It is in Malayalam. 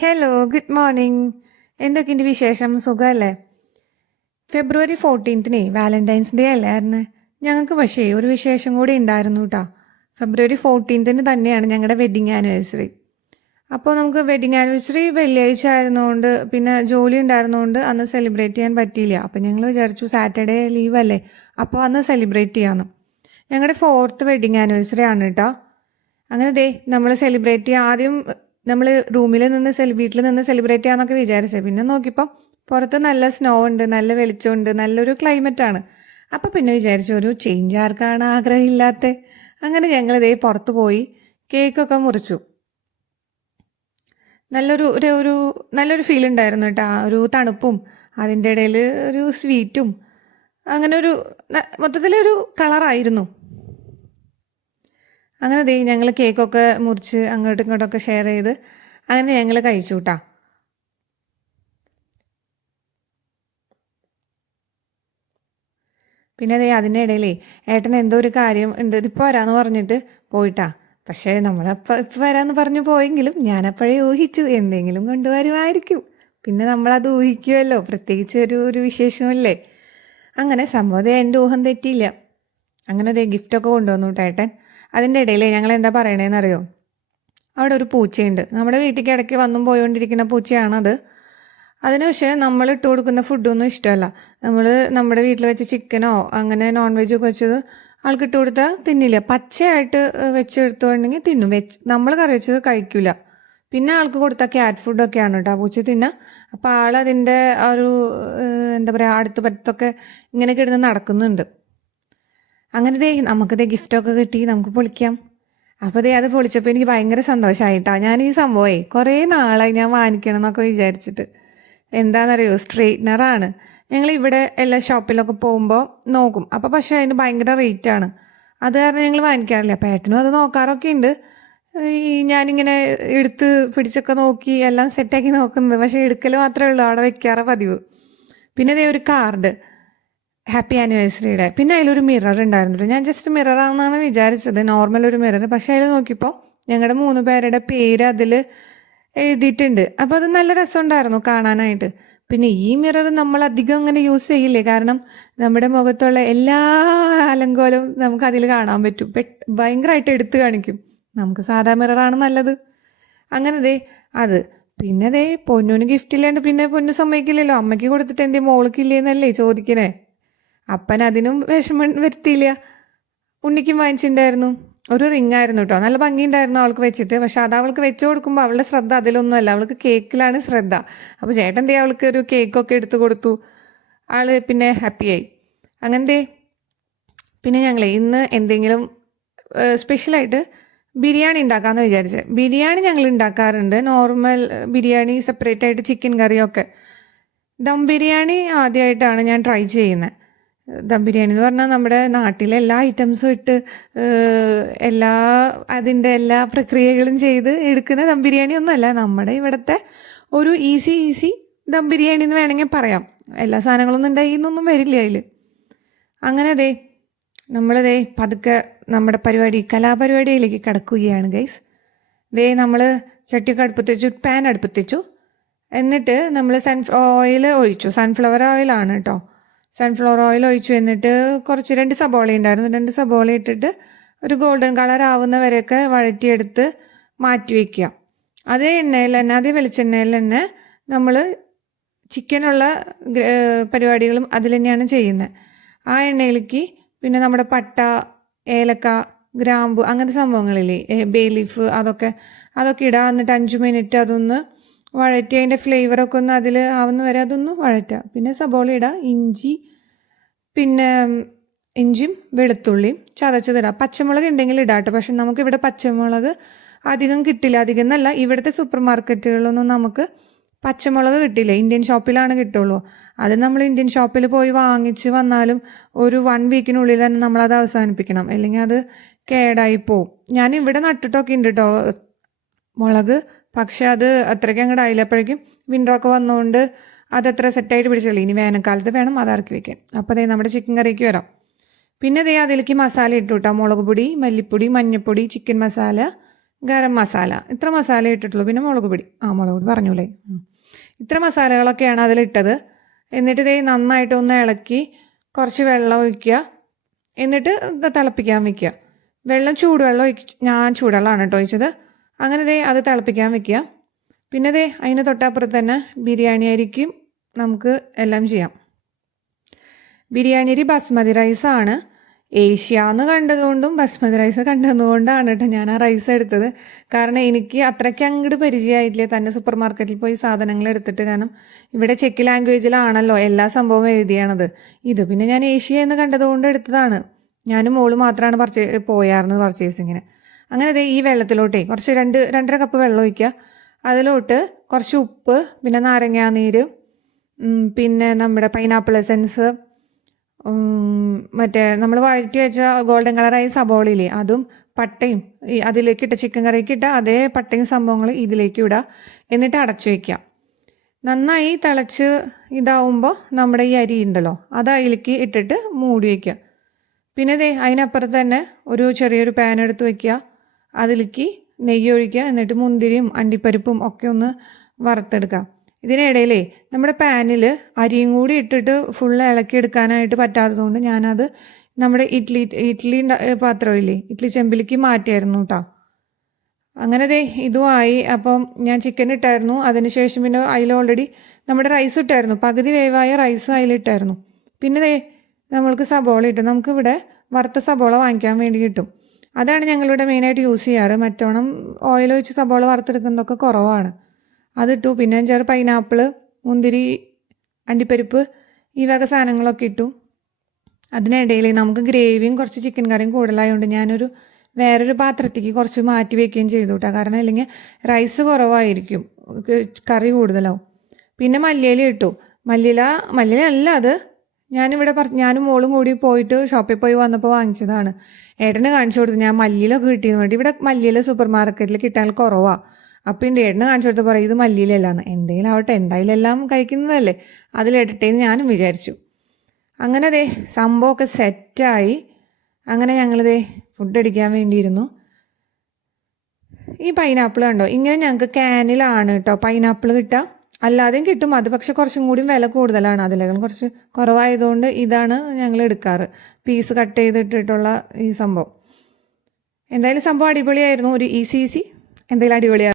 Hello, good morning. എന്തൊക്കെയുണ്ട് വിശേഷം? സുഖമല്ലേ? ഫെബ്രുവരി 14 വാലന്റൈൻസ് ഡേ അല്ലായിരുന്നു. ഞങ്ങൾക്ക് പക്ഷേ ഒരു വിശേഷം കൂടി ഉണ്ടായിരുന്നു കേട്ടോ. ഫെബ്രുവരി 14 തന്നെയാണ് ഞങ്ങളുടെ വെഡ്ഡിങ് ആനിവേഴ്സറി. അപ്പോൾ നമുക്ക് വെഡ്ഡിങ് ആനിവേഴ്സറി വെള്ളിയാഴ്ച ആയിരുന്നുകൊണ്ട് പിന്നെ ജോലി ഉണ്ടായിരുന്നുകൊണ്ട് അന്ന് സെലിബ്രേറ്റ് ചെയ്യാൻ പറ്റിയില്ല. അപ്പോൾ ഞങ്ങൾ വിചാരിച്ചു സാറ്റർഡേ ലീവ് അല്ലേ, അപ്പോൾ അന്ന് സെലിബ്രേറ്റ് ചെയ്യാമെന്ന്. ഞങ്ങളുടെ 4th വെഡ്ഡിങ് ആനിവേഴ്സറി ആണ് കേട്ടോ. അങ്ങനെ നമ്മൾ സെലിബ്രേറ്റ് ചെയ്യാം. ആദ്യം നമ്മൾ വീട്ടിൽ നിന്ന് സെലിബ്രേറ്റ് ചെയ്യാമെന്നൊക്കെ വിചാരിച്ചത്. പിന്നെ നോക്കിയപ്പോൾ പുറത്ത് നല്ല സ്നോ ഉണ്ട്, നല്ല വെളിച്ചമുണ്ട്, നല്ലൊരു ക്ലൈമറ്റാണ്. അപ്പോൾ പിന്നെ വിചാരിച്ചു ഒരു ചേഞ്ച് ആർക്കാണ് ആഗ്രഹമില്ലാത്ത. അങ്ങനെ ഞങ്ങൾ പുറത്ത് പോയി കേക്കൊക്കെ മുറിച്ചു. നല്ലൊരു ഫീൽ ഉണ്ടായിരുന്നു കേട്ടോ. ഒരു തണുപ്പും അതിൻ്റെ ഇടയിൽ ഒരു സ്വീറ്റും അങ്ങനെ മൊത്തത്തിലൊരു കളറായിരുന്നു. അങ്ങനെ ഞങ്ങൾ കേക്കൊക്കെ മുറിച്ച് അങ്ങോട്ടും ഇങ്ങോട്ടൊക്കെ ഷെയർ ചെയ്ത് അങ്ങനെ ഞങ്ങൾ കഴിച്ചു കേട്ടോ. പിന്നെ അതിൻ്റെ ഇടയിലേ ഏട്ടൻ എന്തോ ഒരു കാര്യം ഉണ്ട്, ഇപ്പോൾ വരാമെന്ന് പറഞ്ഞിട്ട് പോയിട്ടാ. പക്ഷേ നമ്മളപ്പോൾ ഇപ്പോൾ വരാമെന്ന് പറഞ്ഞു പോയെങ്കിലും ഞാനപ്പോഴേ ഊഹിച്ചു എന്തെങ്കിലും കൊണ്ടുവരുമായിരിക്കും. പിന്നെ നമ്മളത് ഊഹിക്കുമല്ലോ, പ്രത്യേകിച്ച് ഒരു വിശേഷമല്ലേ. അങ്ങനെ സംഭവം എൻ്റെ ഊഹം തെറ്റിയില്ല. അങ്ങനെ ഗിഫ്റ്റൊക്കെ കൊണ്ടുവന്നു ഏട്ടൻ. അതിൻ്റെ ഇടയിൽ ഞങ്ങൾ എന്താ പറയണേന്നറിയോ, അവിടെ ഒരു പൂച്ചയുണ്ട്. നമ്മുടെ വീട്ടിലേക്ക് ഇടയ്ക്ക് വന്നും പോയോണ്ടിരിക്കുന്ന പൂച്ചയാണത്. അതിന് പക്ഷേ നമ്മൾ ഇട്ട് കൊടുക്കുന്ന ഫുഡൊന്നും ഇഷ്ടമല്ല. നമ്മുടെ വീട്ടിൽ വെച്ച് ചിക്കനോ അങ്ങനെ നോൺ വെജൊക്കെ വെച്ചത് ആൾക്ക് ഇട്ട് കൊടുത്താൽ തിന്നില്ല. പച്ചയായിട്ട് വെച്ചെടുത്തുകൊണ്ടെങ്കിൽ തിന്നും. നമ്മൾ കറി വെച്ചത് കഴിക്കില്ല. പിന്നെ ആൾക്ക് കൊടുത്ത ക്യാറ്റ് ഫുഡൊക്കെയാണ് കേട്ടോ പൂച്ച തിന്നുക. അപ്പോൾ ആളതിൻ്റെ എന്താ പറയുക അടുത്ത് പറ്റത്തൊക്കെ ഇങ്ങനെ കിടന്ന് നടക്കുന്നുണ്ട്. അങ്ങനെ നമുക്ക് ഗിഫ്റ്റൊക്കെ കിട്ടി, നമുക്ക് പൊളിക്കാം. അപ്പോൾ അത് പൊളിച്ചപ്പോൾ എനിക്ക് ഭയങ്കര സന്തോഷമായിട്ടാ. ഞാൻ ഈ സംഭവമേ കുറേ നാളായി ഞാൻ വാങ്ങിക്കണം എന്നൊക്കെ വിചാരിച്ചിട്ട്. എന്താണെന്നറിയോ, സ്ട്രെയിറ്റ്നറാണ്. ഞങ്ങൾ ഇവിടെ എല്ലാ ഷോപ്പിലൊക്കെ പോകുമ്പോൾ നോക്കും. അപ്പോൾ പക്ഷേ അതിന് ഭയങ്കര റേറ്റാണ്. അത് കാരണം ഞങ്ങൾ വാങ്ങിക്കാറില്ല. അപ്പോൾ ഏട്ടനും അത് നോക്കാറൊക്കെ ഉണ്ട്. ഞാനിങ്ങനെ എടുത്ത് പിടിച്ചൊക്കെ നോക്കി എല്ലാം സെറ്റാക്കി നോക്കുന്നത്. പക്ഷേ എടുക്കൽ മാത്രമേ ഉള്ളൂ, അവിടെ വെക്കാറ പതിവ്. പിന്നെ ഒരു കാർഡ് ഹാപ്പി ആനിവേഴ്സറിയുടെ. പിന്നെ അതിലൊരു മിറർ ഉണ്ടായിരുന്നു. ഞാൻ ജസ്റ്റ് മിററാണെന്നാണ് വിചാരിച്ചത്, നോർമൽ ഒരു മിറർ. പക്ഷേ അതിൽ നോക്കിയപ്പോൾ ഞങ്ങളുടെ 3 പേരുടെ പേര് അതിൽ എഴുതിയിട്ടുണ്ട്. അപ്പോൾ അത് നല്ല രസമുണ്ടായിരുന്നു കാണാനായിട്ട്. പിന്നെ ഈ മിറർ നമ്മൾ അധികം അങ്ങനെ യൂസ് ചെയ്യില്ലേ, കാരണം നമ്മുടെ മുഖത്തുള്ള എല്ലാ അലങ്കോലവും നമുക്ക് അതിൽ കാണാൻ പറ്റും. ഭയങ്കരമായിട്ട് എടുത്തു കാണിക്കും. നമുക്ക് സാധാ മിററാണ് നല്ലത്. അങ്ങനെ അത്. പിന്നെ പൊന്നൂന് ഗിഫ്റ്റ് ഇല്ലാണ്ട് പിന്നെ പൊന്നു സമ്മതിക്കില്ലല്ലോ. അമ്മയ്ക്ക് കൊടുത്തിട്ട് എന്തേ മോൾക്കില്ലേന്നല്ലേ ചോദിക്കണേ. അപ്പൻ അതിനും വിഷമം വരുത്തിയില്ല. ഉണ്ണിക്കും വാങ്ങിച്ചിട്ടുണ്ടായിരുന്നു. ഒരു റിംഗ് ആയിരുന്നു കേട്ടോ, നല്ല ഭംഗിയുണ്ടായിരുന്നു അവൾക്ക് വെച്ചിട്ട്. പക്ഷെ അത് അവൾക്ക് വെച്ച് കൊടുക്കുമ്പോൾ അവളുടെ ശ്രദ്ധ അതിലൊന്നുമല്ല, അവൾക്ക് കേക്കിലാണ് ശ്രദ്ധ. അപ്പോൾ ചേട്ടൻ അവൾക്ക് ഒരു കേക്കൊക്കെ എടുത്തു കൊടുത്തു. ആള് പിന്നെ ഹാപ്പിയായി. അങ്ങനെ പിന്നെ ഞങ്ങളെ ഇന്ന് എന്തെങ്കിലും സ്പെഷ്യലായിട്ട് ബിരിയാണി ഉണ്ടാക്കാമെന്ന് വിചാരിച്ചത്. ബിരിയാണി ഞങ്ങൾ ഉണ്ടാക്കാറുണ്ട്, നോർമൽ ബിരിയാണി, സെപ്പറേറ്റ് ആയിട്ട് ചിക്കൻ കറിയൊക്കെ. ദം ബിരിയാണി ആദ്യമായിട്ടാണ് ഞാൻ ട്രൈ ചെയ്യുന്നത്. ദം ബിരിയാണി എന്ന് പറഞ്ഞാൽ നമ്മുടെ നാട്ടിലെ എല്ലാ ഐറ്റംസും ഇട്ട് അതിൻ്റെ എല്ലാ പ്രക്രിയകളും ചെയ്ത് എടുക്കുന്ന ദം ബിരിയാണി ഒന്നുമല്ല. നമ്മുടെ ഇവിടുത്തെ ഒരു ഈസി ദം ബിരിയാണി എന്ന് വേണമെങ്കിൽ പറയാം. എല്ലാ സാധനങ്ങളൊന്നും ഉണ്ടായിന്നൊന്നും വരില്ല അതിൽ. അങ്ങനെ നമ്മൾ പതുക്കെ നമ്മുടെ കലാപരിപാടിയിലേക്ക് കിടക്കുകയാണ് ഗൈസ്. നമ്മൾ ചട്ടിയൊക്കെ അടുപ്പത്ത് വെച്ചു, പാൻ അടുപ്പത്ത് വെച്ചു. എന്നിട്ട് നമ്മൾ സൺഫ്ലവർ ഓയിലാണ് കേട്ടോ. സൺഫ്ലവർ ഓയിൽ ഒഴിച്ചു. എന്നിട്ട് 2 സബോള ഉണ്ടായിരുന്നു. 2 സബോള ഇട്ടിട്ട് ഒരു ഗോൾഡൻ കളർ ആവുന്ന വരെയൊക്കെ വഴറ്റിയെടുത്ത് മാറ്റി വയ്ക്കുക. അതേ വെളിച്ചെണ്ണയിൽ തന്നെ നമ്മൾ ചിക്കനുള്ള പരിപാടികളും അതിൽ തന്നെയാണ് ചെയ്യുന്നത്. ആ എണ്ണയിലേക്ക് പിന്നെ നമ്മുടെ പട്ട, ഏലക്ക, ഗ്രാമ്പു അങ്ങനത്തെ സംഭവങ്ങളില്ലേ, ബേ ലീഫ്, അതൊക്കെ ഇടുക. എന്നിട്ട് 5 മിനിറ്റ് അതൊന്ന് വഴറ്റി അതിൻ്റെ ഫ്ലേവറൊക്കെ ഒന്ന് അതിൽ ആവുന്ന വരെ അതൊന്ന് വഴറ്റുക. പിന്നെ സബോള ഇടുക, ഇഞ്ചിയും വെളുത്തുള്ളിയും ചതച്ചതിടുക. പച്ചമുളക് ഉണ്ടെങ്കിൽ ഇടാട്ടോ. പക്ഷെ നമുക്കിവിടെ പച്ചമുളക് അധികം കിട്ടില്ല. അധികം എന്നല്ല, ഇവിടുത്തെ സൂപ്പർ മാർക്കറ്റുകളിലൊന്നും നമുക്ക് പച്ചമുളക് കിട്ടില്ല. ഇന്ത്യൻ ഷോപ്പിലാണ് കിട്ടുള്ളൂ. അത് നമ്മൾ ഇന്ത്യൻ ഷോപ്പിൽ പോയി വാങ്ങിച്ച് വന്നാലും ഒരു 1 വീക്കിനുള്ളിൽ തന്നെ നമ്മളത് അവസാനിപ്പിക്കണം, അല്ലെങ്കിൽ അത് കേടായി പോവും. ഞാൻ ഇവിടെ നട്ടിട്ടൊക്കെ ഉണ്ട് കേട്ടോ മുളക്. പക്ഷെ അത് അത്രയ്ക്ക് അങ്ങോട്ട് ആയില്ലപ്പോഴേക്കും വിൻ്ററൊക്കെ വന്നുകൊണ്ട് അതത്ര സെറ്റായിട്ട് പിടിച്ചില്ല. ഇനി വേനൽക്കാലത്ത് വേണം അത് ഇറക്കി വയ്ക്കാൻ. അപ്പോൾ നമ്മുടെ ചിക്കൻ കറിക്ക് വരാം. പിന്നെ അതിലേക്ക് മസാല ഇട്ടു കേട്ടോ. മുളക് പൊടി, മല്ലിപ്പൊടി, മഞ്ഞൾപ്പൊടി, ചിക്കൻ മസാല, ഗരം മസാല, ഇത്ര മസാല ഇട്ടിട്ടുള്ളൂ. പിന്നെ മുളക് പൊടി, മുളക് പൊടി പറഞ്ഞൂലേ. ഇത്ര മസാലകളൊക്കെയാണ് അതിലിട്ടത്. എന്നിട്ട് ഇതേ നന്നായിട്ട് ഒന്ന് ഇളക്കി കുറച്ച് വെള്ളം ഒഴിക്കുക. എന്നിട്ട് തിളപ്പിക്കാൻ വയ്ക്കുക. വെള്ളം ചൂടുവെള്ളം ഞാൻ ചൂടുവെള്ളമാണ് കേട്ടോ ഒഴിച്ചത്. അങ്ങനെ ദേ അത് തിളപ്പിക്കാൻ വയ്ക്കുക. പിന്നെ ദേ അതിന് തൊട്ടപ്പുറത്ത് തന്നെ ബിരിയാണി അരിക്കും നമുക്ക് എല്ലാം ചെയ്യാം. ബിരിയാണി അരി ബസ്മതി റൈസാണ്. ഏഷ്യ എന്ന് കണ്ടതുകൊണ്ടും ബസ്മതി റൈസ് കണ്ടതുകൊണ്ടാണ് കേട്ടോ ഞാൻ ആ റൈസ് എടുത്തത്. കാരണം എനിക്ക് അത്രയ്ക്ക് അങ്ങോട്ട് പരിചയമായിട്ടില്ല തന്നെ സൂപ്പർ മാർക്കറ്റിൽ പോയി സാധനങ്ങൾ എടുത്തിട്ട്. കാരണം ഇവിടെ ചെക്ക് ലാംഗ്വേജിലാണല്ലോ എല്ലാ സംഭവവും എഴുതിയാണത്. ഇത് പിന്നെ ഞാൻ ഏഷ്യ എന്ന് കണ്ടതുകൊണ്ട് എടുത്തതാണ്. ഞാനും മോള് മാത്രമാണ് പോയായിരുന്നു പർച്ചേസിങ്ങിന്. അങ്ങനെ ദേ ഈ വെള്ളത്തിലോട്ടേ കുറച്ച് 2-2.5 കപ്പ് വെള്ളം ഒഴിക്കുക. അതിലോട്ട് കുറച്ച് ഉപ്പ്, പിന്നെ നാരങ്ങാനീര്, പിന്നെ നമ്മുടെ പൈനാപ്പിൾ എസൻസ്, മറ്റേ നമ്മൾ വഴറ്റി വെച്ച ഗോൾഡൻ കളറായി സബോളയില്ലേ അതും, പട്ടയും അതിലേക്കിട്ട ചിക്കൻ കറിക്കിട്ട അതേ പട്ടയും സംഭവങ്ങൾ ഇതിലേക്ക് ഇടുക. എന്നിട്ട് അടച്ചു വയ്ക്കുക. നന്നായി തിളച്ച് ഇതാവുമ്പോൾ നമ്മുടെ ഈ അരി ഉണ്ടല്ലോ അത് അതിലേക്ക് ഇട്ടിട്ട് മൂടി വയ്ക്കുക. പിന്നെ ദേ അതിനപ്പുറത്ത് തന്നെ ഒരു ചെറിയൊരു പാൻ എടുത്ത് വയ്ക്കുക. അതിലേക്ക് നെയ്യ് ഒഴിക്കുക. എന്നിട്ട് മുന്തിരിയും അണ്ടിപ്പരിപ്പും ഒക്കെ ഒന്ന് വറുത്തെടുക്കുക. ഇതിനിടയിലേ നമ്മുടെ പാനിൽ അരിയും കൂടി ഇട്ടിട്ട് ഫുള്ള് ഇളക്കിയെടുക്കാനായിട്ട് പറ്റാത്തതുകൊണ്ട് ഞാനത് നമ്മുടെ ഇഡ്ഡലി പാത്രമില്ലേ, ഇഡ്ഡലി ചെമ്പിലേക്ക് മാറ്റിയായിരുന്നു കേട്ടോ. അങ്ങനെ ദേ ഇതുമായി. അപ്പം ഞാൻ ചിക്കൻ ഇട്ടായിരുന്നു. അതിനുശേഷം പിന്നെ അതിൽ ഓൾറെഡി നമ്മുടെ റൈസ് ഇട്ടായിരുന്നു. പകുതി വേവായ റൈസും അതിലിട്ടായിരുന്നു. പിന്നെ ദേ നമ്മൾക്ക് സബോള ഇട്ടു. നമുക്കിവിടെ വറുത്ത സബോള വാങ്ങിക്കാൻ വേണ്ടി കിട്ടും. അതാണ് ഞങ്ങളിവിടെ മെയിനായിട്ട് യൂസ് ചെയ്യാറ്. മറ്റോണം ഓയിൽ ഒഴിച്ച് സബോള വറുത്തെടുക്കുന്നതൊക്കെ കുറവാണ്. അതിട്ടു. പിന്നെ പൈനാപ്പിൾ, മുന്തിരി, അണ്ടിപ്പരിപ്പ്, ഈ വക സാധനങ്ങളൊക്കെ ഇട്ടു. അതിനിടയിൽ നമുക്ക് ഗ്രേവിയും കുറച്ച് ചിക്കൻ കറിയും കൂടുതലായതുകൊണ്ട് ഞാനൊരു വേറൊരു പാത്രത്തേക്ക് കുറച്ച് മാറ്റി വയ്ക്കുകയും ചെയ്തു കേട്ടോ. കാരണം അല്ലെങ്കിൽ റൈസ് കുറവായിരിക്കും, കറി കൂടുതലാവും. പിന്നെ മല്ലിയില ഇട്ടു. മല്ലിയില അല്ല അത് ഞാനും മോളും കൂടി പോയിട്ട് ഷോപ്പിൽ പോയി വന്നപ്പോൾ വാങ്ങിച്ചതാണ്. ഏട്ടന് കാണിച്ചു കൊടുത്തു. ഞാൻ മല്ലിയിലൊക്കെ കിട്ടിയെന്ന് വേണ്ടി. ഇവിടെ മല്ലിയില സൂപ്പർ മാർക്കറ്റിൽ കിട്ടാൻ കുറവാണ്. അപ്പം എൻ്റെ ഏട്ടന് കാണിച്ചു കൊടുത്ത് പറയും ഇത് മല്ലിയിലല്ലാന്ന്. എന്തെങ്കിലും ആവട്ടെ, എന്തായാലും എല്ലാം കഴിക്കുന്നതല്ലേ, അതിലിടട്ടേന്ന് ഞാനും വിചാരിച്ചു. അങ്ങനെ ദേ സംഭവമൊക്കെ സെറ്റായി. അങ്ങനെ ഞങ്ങളിതേ ഫുഡ് അടിക്കാൻ വേണ്ടിയിരുന്നു. ഈ പൈനാപ്പിൾ കണ്ടോ, ഇങ്ങനെ ഞങ്ങൾക്ക് ക്യാനിലാണ് കേട്ടോ പൈനാപ്പിൾ കിട്ടുക. അല്ലാതെയും കിട്ടും. അത് പക്ഷെ കുറച്ചും കൂടി വില കൂടുതലാണ്. അതിലേക്കും കുറച്ച് കുറവായതുകൊണ്ട് ഇതാണ് ഞങ്ങൾ എടുക്കാറ്, പീസ് കട്ട് ചെയ്തിട്ടിട്ടുള്ള ഈ സംഭവം. എന്തായാലും സംഭവം അടിപൊളിയായിരുന്നു. ഒരു ഈസി എന്തെങ്കിലും അടിപൊളിയായിരുന്നു.